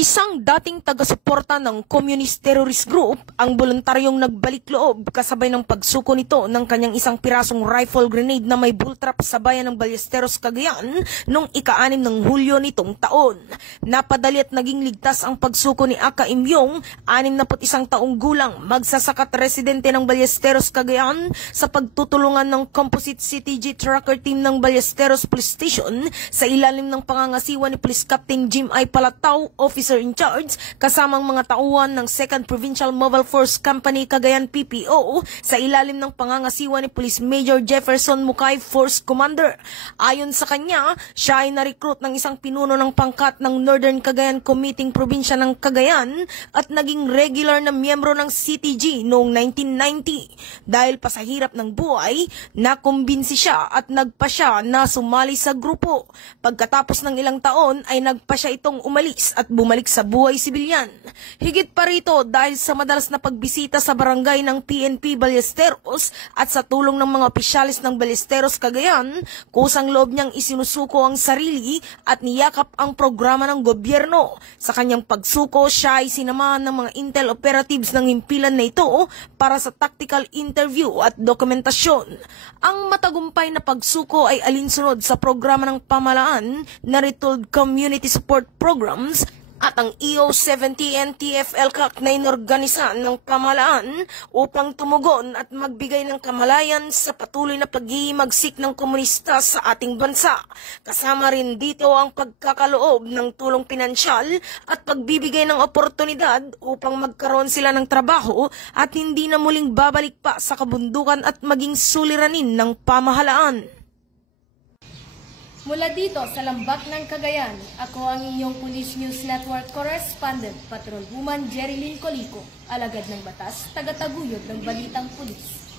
Isang dating taga-suporta ng Communist Terrorist Group ang voluntaryong nagbalik loob kasabay ng pagsuko nito ng kanyang isang pirasong rifle grenade na may bull trap sa bayan ng Ballesteros, Cagayan noong ika-6 ng Hulyo nitong taon. Napadali at naging ligtas ang pagsuko ni Aka Imyong, 61 taong gulang, magsasakat residente ng Ballesteros, Cagayan, sa pagtutulungan ng Composite CTG Tracker Team ng Ballesteros Police Station sa ilalim ng pangangasiwa ni Police Captain Jim I. Palatao, Officer in charge, kasamang mga tauhan ng 2nd Provincial Mobile Force Company Cagayan PPO sa ilalim ng pangangasiwa ni Police Major Jefferson Mukay, Force Commander. Ayon sa kanya, siya ay na-recruit ng isang pinuno ng pangkat ng Northern Cagayan Committing Probinsya ng Cagayan at naging regular na miyembro ng CTG noong 1990. Dahil pa sa hirap ng buhay, nakumbinsi siya at nagpa siya na sumali sa grupo. Pagkatapos ng ilang taon ay nagpa siya itong umalis at bumalik sa buhay sibilyan. Higit pa rito dahil sa madalas na pagbisita sa barangay ng PNP Ballesteros at sa tulong ng mga opisyalis ng Ballesteros, Cagayan, kusang loob niyang isinusuko ang sarili at niyakap ang programa ng gobyerno. Sa kanyang pagsuko, siya ay sinamahan ng mga intel operatives ng himpilan na ito para sa tactical interview at dokumentasyon. Ang matagumpay na pagsuko ay alinsunod sa programa ng pamahalaan na Retold Community Support Programs at ang EO70 NTF-ELCAC na inorganisa ng pamahalaan upang tumugon at magbigay ng kamalayan sa patuloy na paghihimagsik ng komunista sa ating bansa. Kasama rin dito ang pagkakaloob ng tulong pinansyal at pagbibigay ng oportunidad upang magkaroon sila ng trabaho at hindi na muling babalik pa sa kabundukan at maging suliranin ng pamahalaan. Mula dito sa Lambak ng Cagayan, ako ang inyong Police News Network Correspondent, Patrolwoman Jerilyn Colico, alagad ng batas, taga-taguyod ng Balitang Pulis.